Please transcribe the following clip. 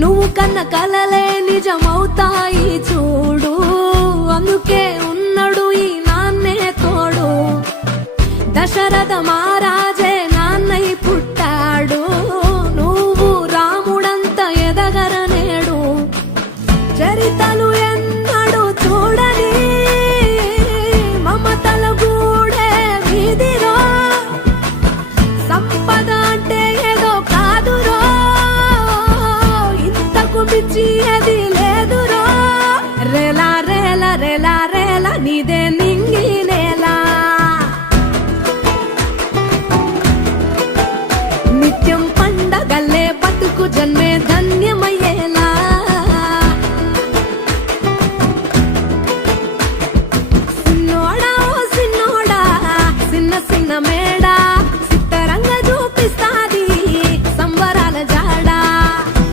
నువ్వు కన్న కలలే నిజమవుతాయి చూడు, అందుకే ఉన్నాడు ఈ నాన్నే తోడు. దశరథ మహారాజే నాన్నై పుట్టాడు, నువ్వు రాముడంత ఎదగరనేడు. చరితలు ఎన్నడు చూడని మమతల గూడే వీధిరో, సంపద అంటే ఏదో కాదురో, ఇంతకు మించి